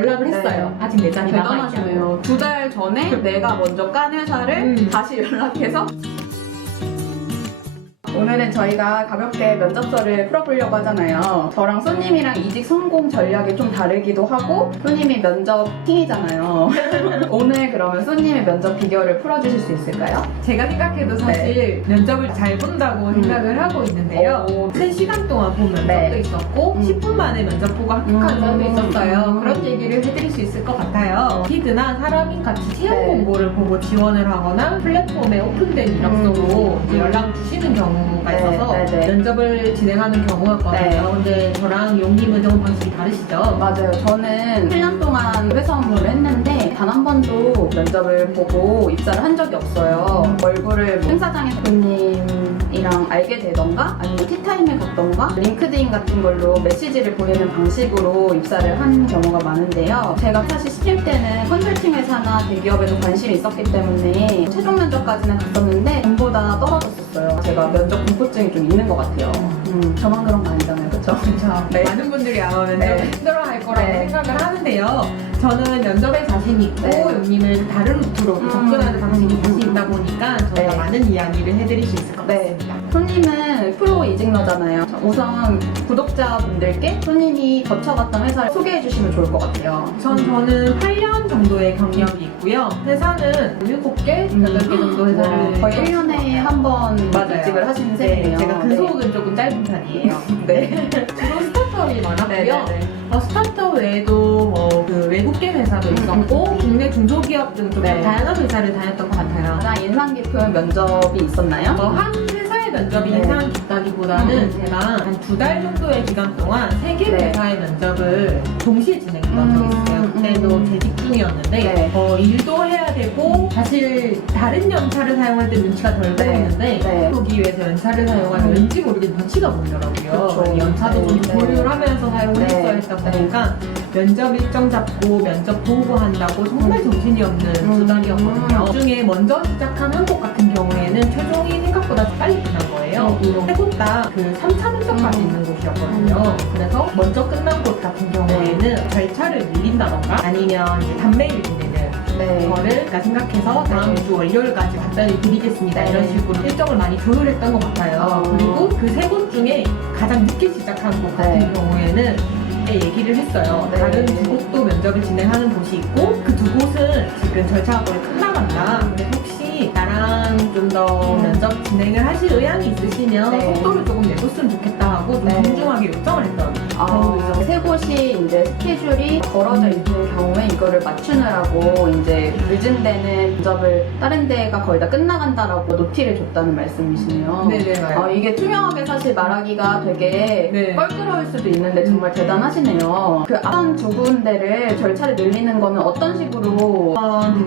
연락을 했어요. 아직 내 자리 남아있냐고. 대단하시네요. 2달 전에 내가 먼저 깐 회사를 다시 연락해서 오늘은 저희가 가볍게 면접서를 풀어보려고 하잖아요. 저랑 손님이랑 이직 성공 전략이 좀 다르기도 하고 손님이 면접 킹이잖아요. 오늘 그러면 손님의 면접 비결을 풀어주실 수 있을까요? 제가 생각해도 사실 면접을 잘 본다고 생각을 하고 있는데요. 3시간 동안 본 면접도 네. 있었고 10분 만에 면접 보고 합격한 사람도 있었어요. 그런 얘기를 해드릴 수 있을 것 같아요. 히드나 사람인 같이 채용 네. 공고를 보고 지원을 하거나 플랫폼에 오픈된 이력서로 이제 연락 주시는 경우가 네, 있어서 네, 네. 면접을 진행하는 경우였거든요. 네. 근데 저랑 용님은 좀 방식이 다르시죠? 맞아요. 저는 1년 동안 회사 업무를 했는데 단 한 번도 면접을 보고 입사를 한 적이 없어요. 얼굴을 뭐 행사장에 손님이랑 알게 되던가 아니면 티타임에 갔던가 링크드인 같은 걸로 메시지를 보내는 방식으로 입사를 한 경우가 많은데요. 제가 사실 신입 때는 컨설팅 회사나 대기업에도 관심이 있었기 때문에 최종 면접까지는 갔었는데 전보다 떨어졌었어요. 제가 면접 공포증이 좀 있는 것 같아요. 저만 그런 거 아니잖아요. 그렇죠? 그렇죠. 네. 많은 분들이 아마 면접을 네. 힘들어할 거라고 네. 생각을 하는데요. 저는 면접에 자신 있고 네. 용님은 다른 루트로 접근하는 방식이 자신 있다 보니까 저희가 네. 많은 이야기를 해드릴 수 있을 것 네. 같습니다. 손님은 프로 이직러잖아요. 우선 구독자분들께 손님이 거쳐갔던 회사를 소개해 주시면 좋을 것 같아요. 저는 8년 정도의 경력이 있고요. 회사는 7개, 8개 정도 회사를 거의 1년에 한 번 맞아요. 이직을 하시는 네, 셈이네요. 제가 근속은 조금 짧은 편이에요. 네. 주로 스타트업이 많았고요. 네네네. 스타트업 외에도 그 외국계 회사도 있었고 국내 중소기업 등 좀 네. 다양한 회사를 다녔던 것 같아요. 가장 인상 깊은 면접이 있었나요? 한 회사의 면접이 네. 인상 깊다기보다는 제가 한 2달 정도의 기간 동안 3개 네. 회사의 면접을 동시에 진행했던 적이 있어요. 그때도 재직 중이었는데 네. 일도 해야 되고 사실 다른 연차를 사용할 때 눈치가 덜 네. 보이는데 네. 보기 위해서 연차를 사용하면 왠지 모르게 눈치가 보이더라고요. 그렇죠. 연차도 좀 네. 조율하면서 사용을 네. 했어야 했다 네. 보니까 면접 일정 잡고 면접 보고한다고 정말 정신이 없는 2달이었거든요. 그중에 먼저 시작한 한국 같은 경우에는 최종이 생각보다 빨리 끝난 거예요. 세 곳 다 그 3차 면접까지 있는 곳이었거든요. 그래서 먼저 끝난 곳 같은 경우에는 절차를 밀린다던가 아니면 이제 단메일이 보내는 네. 거를 제가 생각해서 다음 주 월요일까지 답변을 드리겠습니다. 이런 식으로 일정을 많이 조율했던 것 같아요. 그리고 그 세 곳 중에 가장 늦게 시작한 곳 같은 네. 경우에는 얘기를 했어요. 네. 다른 두 곳도 면접을 진행하는 곳이 있고 그 두 곳은 지금 절차가 거의 끝나간다. 그래서 혹시 나랑 좀 더 면접 진행을 하실 의향이 있으시면 네. 속도를 조금 내줬으면 좋겠다 하고 좀 네. 정중하게 요청을 했던 경우도 있었어요. 세 곳이 이제 스케줄이 걸어져 있는 경우에 이거를 맞추느라고 이제 늦은 데는 면접을 다른 데가 거의 다 끝나간다라고 노티를 줬다는 말씀이시네요. 네네, 맞아요. 이게 투명하게 사실 말하기가 되게 네. 껄끄러울 수도 있는데 정말 대단하시네요. 그 앞선 두 군데를 절차를 늘리는 거는 어떤 식으로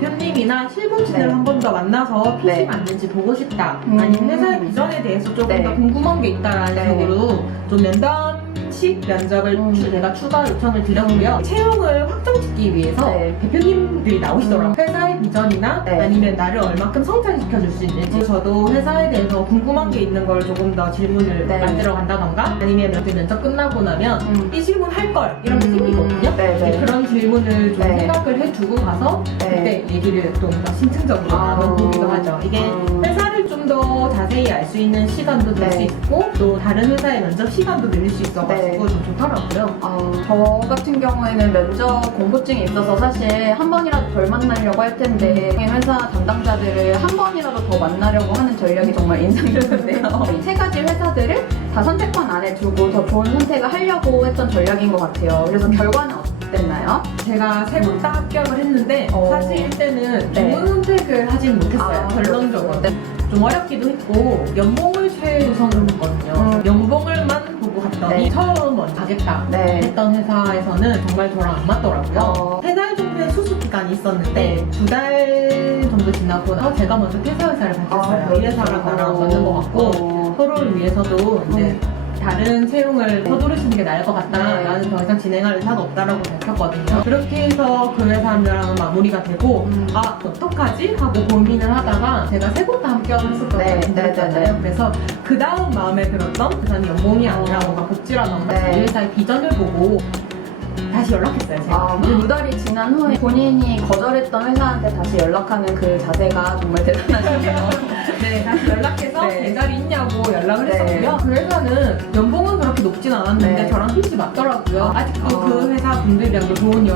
대표님이나 실무진을 네. 한 번 더 만나서 PC 네. 맞는지 보고 싶다. 아니면 회사의 비전에 대해서 조금 네. 더 궁금한 게 있다라는 네. 식으로 좀 면담식 면접을 제가 추가 요청을 드렸고요. 채용을 확정짓기 위해서 네. 대표님들이 나오시더라고요. 회사의 비전이나 네. 아니면 나를 얼마큼 성장시켜줄 수 있는지 저도 회사에 대해서 궁금한 게 있는 걸 조금 더 질문을 네. 만들어 간다던가 아니면 면접 끝나고 나면 이 질문 할 걸 이런 게 생기거든요. 네, 네. 이제 그런 질문을 좀 네. 생각을 해두고 가서 네. 그때 얘기를 좀 더 심층적으로 나눠보기도 하죠. 이게 회사를 좀 더 자세히 알 수 있는 시간도 될 수 네. 있고 또 다른 회사의 면접 시간도 늘릴 수 있어가지고 네. 좀 좋더라고요. 저 같은 경우에는 면접 공포증이 있어서 사실 한 번이라도 덜 만나려고 할 텐데 회사 담당자들을 한 번이라도 더 만나려고 하는 전략이 정말 인상이 깊은데요. 이 세 가지 회사들을 다 선택권 안에 두고 더 좋은 선택을 하려고 했던 전략인 것 같아요. 그래서 결과는 어땠나요? 제가 세 번 다 합격을 했는데 사실 이때는 네. 좋은 선택을 하진 못했어요. 결론적으로. 네. 좀 어렵기도 했고 연봉을 최우선으로 했거든요. 연봉을만 보고 갔더니 네. 처음 먼저 가겠다 네. 했던 회사에서는 정말 저랑 안 맞더라고요. 3달 정도의 수습 기간이 있었는데 네. 2달 정도 지나고 나서 제가 먼저 퇴사 의사를 밝혔어요. 이 회사랑 나랑 맞는 것 같고 서로를 위해서도 이제 다른 채용을 서두르시는 게 나을 것 같다. 네. 나는 더 이상 진행할 의사가 없다라고 밝혔거든요. 그렇게 해서 그 회사랑 마무리가 되고 어떡하지? 하고 고민을 하다가 제가 세 곳 다 합격을 했었던 네. 말씀드렸잖아요. 그래서 그 다음 마음에 들었던 회사는 연봉이 아니라 뭔가 복지라던가 네. 이 회사의 비전을 보고 다시 연락했어요, 제가. 아, 2달이 지난 후에 본인이 거절했던 회사한테 다시 연락하는 그 자세가 정말 대단하시네요. 네, 다시 연락해서 네. 제자리 있냐고 연락을 네. 했었고요. 그 회사는 연봉은 그렇게 높진 않았는데 네. 저랑 핏이 맞더라고요. 아직도 그 회사 분들이랑도 좋은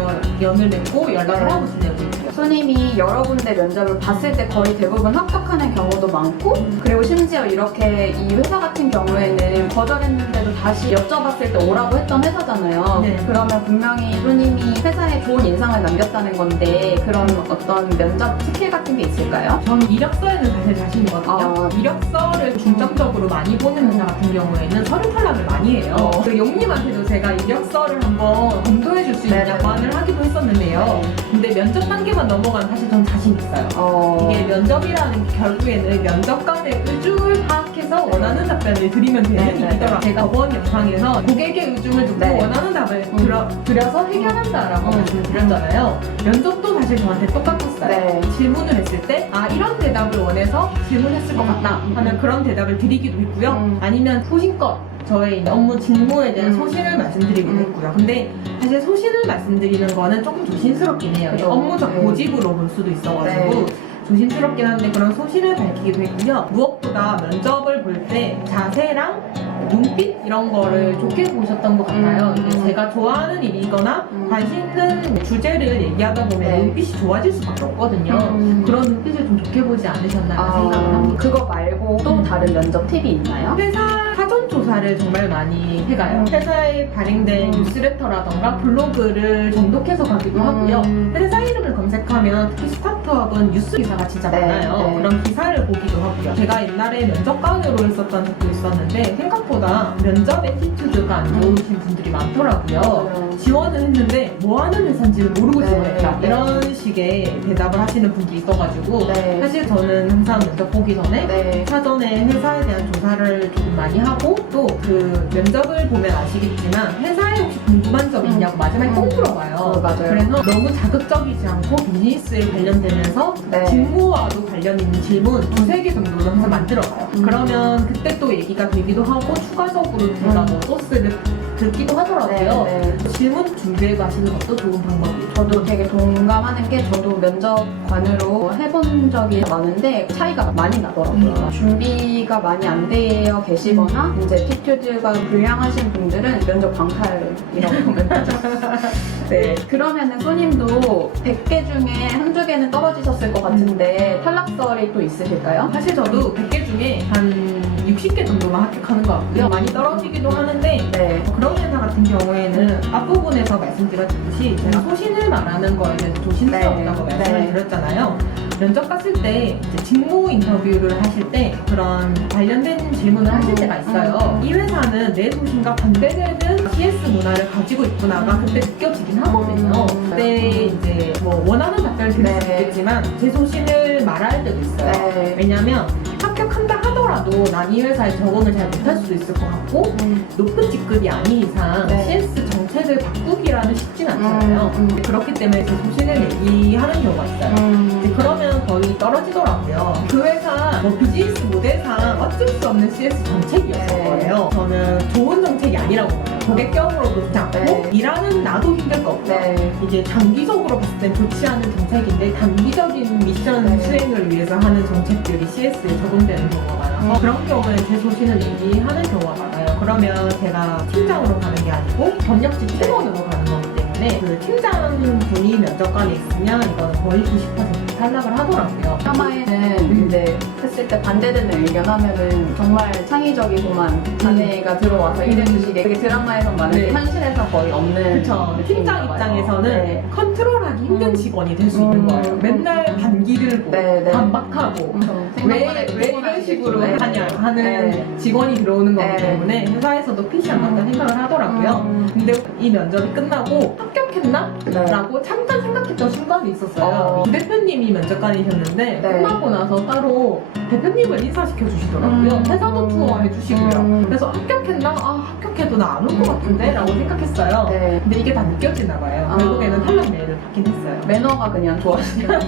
연을 맺고 연락을 네. 하고 지내고 있고요. 손님이 여러 군데 면접을 봤을 때 거의 대부분 합격하는 경우도 많고 그리고 심지어 이렇게 이 회사 같은 경우에는 거절했는데도 다시 여쭤봤을 때 오라고 했던 회사잖아요. 네. 그러면 분명히 손님이 회사에 좋은 인상을 남겼다는 건데 그런 어떤 면접 스킬 같은 게 있을까요? 저는 이력서에는 사실 자신이거든요. 아. 이력서를 중점적으로 많이 보는 회사 같은 경우에는 서류 탈락을 많이 해요. 그 용님한테도 제가 이력서를 한번 검토해 줄 수 네네. 있냐고 안을 하기도 했었는데요. 근데 면접 단계만 넘어가면 사실 전 자신 있어요. 이게 면접이라는 게 결국에는 면접관의 의중을 파악해서 원하는 답변을 드리면 되는 네, 네, 일이더라고요. 제가 저번 영상에서 고객의 의중을 듣고 네. 원하는 답을 드려서 해결한다라고 말씀을 드렸잖아요. 면접도 사실 저한테 똑같았어요. 네. 질문을 했을 때 이런 대답을 원해서 질문했을 것 같다 하는 그런 대답을 드리기도 했고요. 아니면 소신껏 저의 이제 업무 직무에 대한 소신을 말씀드리기도 했고요. 근데 사실 소신을 말씀드리는 거는 조금 조심스럽긴 해요. 그죠. 업무적 네. 고집으로 볼 수도 있어가지고 네. 조심스럽긴 한데 그런 소신을 밝히기도 했고요. 무엇보다 면접을 볼 때 자세랑 눈빛 이런 거를 좋게 보셨던 것 같아요. 이게 제가 좋아하는 일이거나 관심 있는 주제를 얘기하다 보면 네. 눈빛이 좋아질 수밖에 없거든요. 그런 눈빛을 좀 좋게 보지 않으셨나 생각을 합니다. 그거 말고 또 다른 면접 팁이 있나요? 회사 사전 조사를 정말 많이 해가요. 회사에 발행된 뉴스레터라던가 블로그를 정독해서 가기도 하고요. 회사 이름을 검색하면 특히 스타트업은 뉴스 기사가 진짜 네, 많아요. 네. 그런 기사를 보기도 하고요. 제가 옛날에 면접관으로 했었던 적도 있었는데 생각보다 면접 애티튜드가 안 좋으신 분들이 많더라고요. 지원을 했는데 뭐 하는 회사인지를 모르고 네, 지원했다. 네. 이런 식의 대답을 하시는 분들이 있어가지고 네. 사실 저는 항상 면접 보기 전에 네. 사전에 회사에 대한 조사를 조금 많이 하고 또 그 면접을 보면 아시겠지만 회사에 혹시 궁금한 점이 있냐고 마지막에 꼭 물어봐요. 맞아요. 그래서 너무 자극적이지 않고 비즈니스에 관련되면서 네. 직무와도 관련 있는 질문 두세 개 정도는 항상 만들어가요. 그러면 그때 또 얘기가 되기도 하고 추가적으로 제가 뭐 소스를 듣기도 하더라고요. 네, 네. 질문 준비해 가시는 것도 좋은 방법이에요. 저도 되게 동감하는 게 저도 면접관으로 해본 적이 많은데 차이가 많이 나더라고요. 준비가 많이 안 되어 계시거나 이제 티튜드가 불량하신 분들은 면접 광탈이라고 보면 되죠. 네. 그러면은 손님도 100개 중에 한두 개는 떨어지셨을 것 같은데 탈락설이 또 있으실까요? 사실 저도 100개 중에 한 60개 정도만 합격하는 것 같고요. 많이 떨어지기도 하는데 네. 그런 회사 같은 경우에는 앞부분에서 말씀드렸듯이 제가 소신을 말하는 거에 대해서 조심스럽다고 네. 말씀을 네. 드렸잖아요. 면접 갔을 때 이제 직무 인터뷰를 하실 때 그런 관련된 질문을 하실 때가 있어요. 이 회사는 내 소신과 반대되는 CS 문화를 가지고 있구나가 그때 느껴지긴 하거든요. 그때 이제 뭐 원하는 답변을 드릴 수 네. 있겠지만 제 소신을 말할 때도 있어요. 네. 왜냐면 합격한다 하더라도 난 이 회사에 적응을 잘 못할 수도 있을 것 같고 높은 직급이 아닌 이상 네. CS 정책을 바꾸기라는 쉽진 않잖아요. 그렇기 때문에 제 소신을 얘기하는 경우가 있어요. 이제 그러면 거의 떨어지더라고요. 그 회사 뭐 비즈니스 모델상 어쩔 수 없는 CS 정책이었을 네. 거예요. 저는 좋은 정책이 아니라고 봐요. 고객경으로도 좋지 않고 네. 일하는 나도 힘들 거 없고 네. 이제 장기적으로 봤을 땐 좋지 않은 정책인데 단기적인 미션 네. 수행을 위해서 하는 정책들이 CS에 적용되는 경우가 많아서 그런 경우에 제 소신을 얘기하는 경우가 많아요. 그러면 제가 팀장으로 가는 게 아니고 경력직 팀원으로 가는 거기 때문에 그 팀장 분이 면접관에 있으면 이거는 거의 90% 탈락을 하더라고요. 하마에는 이제 했을 때 반대되는 의견 하면은 정말 창의적이고만 자네가 들어와서 일해주시게 그게 드라마에선 많은데 네. 현실에서 거의 없는 그렇죠. 팀장 느낌인가 봐요. 입장에서는 네. 컨트롤하기 힘든 직원이 될 수 있는 거예요. 맨날 반기 들고 네, 네. 반박하고 왜 이런 식으로 네. 하냐 하는 네. 직원이 들어오는 거기 네. 때문에 회사에서도 핏이 안 맞다는 생각을 하더라고요. 근데 이 면접이 끝나고 합격했나? 네. 라고 잠깐 생각했던 순간이 있었어요. 어. 부대표님이 면접관이셨는데 네. 끝나고 나서 따로 대표님을 인사시켜 주시더라고요. 회사도 투어 해주시고요. 그래서 합격했나? 합격해도 나 안 올 것 같은데? 라고 생각했어요. 네. 근데 이게 다 느껴지나 봐요. 아. 결국에는 탈락 메일을 받긴 했어요. 매너가 그냥 좋아하시는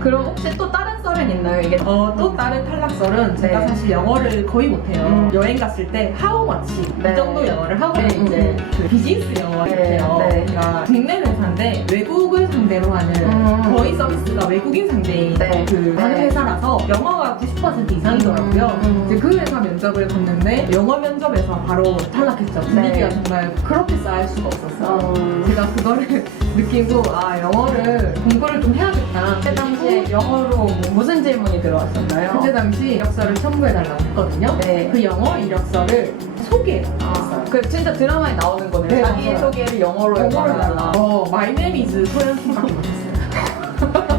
그럼 혹시 또 다른 썰은 있나요? 이게 또 다른 탈락설은 제가 네. 사실 영어를 거의 못해요. 여행 갔을 때 how much 네. 이 정도 영어를 하고 네, 이제 그 비즈니스 영어를 네, 해요. 네. 그러니까 국내 회사인데 외국을 상대로 하는 거의 서비스가 외국인 상대인 네. 그 하는 네. 회사라서 영어가 90% 이상이더라고요. 이제 그 회사 면접을 봤는데 영어 면접에서 바로 탈락했죠. 분위기가 네. 정말 그렇게 쌓일 수가 없었어요. 어... 제가 그거를 느끼고 영어를 공부를 좀 해야겠다. 그때 당시에 영어로 뭐 무슨 질문이 들어왔었나요? 그때 당시 이력서를 첨부해달라고 했거든요. 네. 그 영어 이력서를 소개해달라고 그 진짜 드라마에 나오는 거네요. 네, 자기 맞아요. 소개를 영어로 해달라. My name is 소연순밖에 못했어요.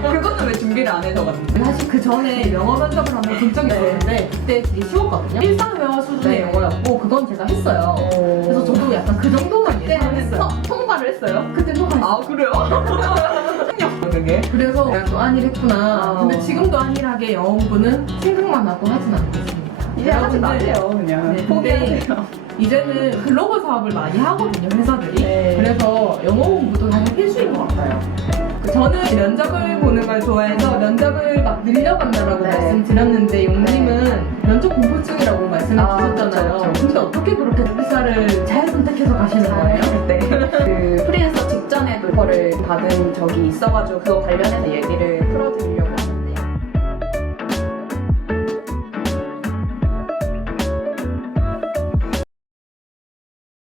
그거는 왜 준비를 안 해줘갔는데? 사실 그 전에 영어 면접을 한번 본 적이 있었는데 그때 되게 쉬웠거든요. 일상회화 수준의 네. 영어였고 그건 제가 했어요. 그래서 저도 약간 그 정도만 예상을 했어요. 통과를 했어요? 그때 통과했어요. 아 그래요? 그게? 그래서 내가 또 안일했구나. 어. 근데 지금도 안일하게 영어 공부는 생각만 하고 하진 않겠습니다. 이제 하지 여러분들, 마세요 그냥. 네, 포기하세요. 이제는 글로벌 사업을 많이 하거든요, 회사들이. 네. 그래서 영어 공부도 사실 필수인 것 같아요. 저는 면접을 보는 걸 좋아해서 면접을 막 늘려간다라고 네. 말씀드렸는데 용님은 면접 공포증이라고 말씀해 아, 주셨잖아요. 그쵸, 그쵸. 근데 어떻게 그렇게 회사를 잘 선택해서 가시는 거예요? 네. 그 프리랜서 직전에도 오퍼를 받은 적이 있어가지고 그거 관련해서 얘기를 풀어드리려고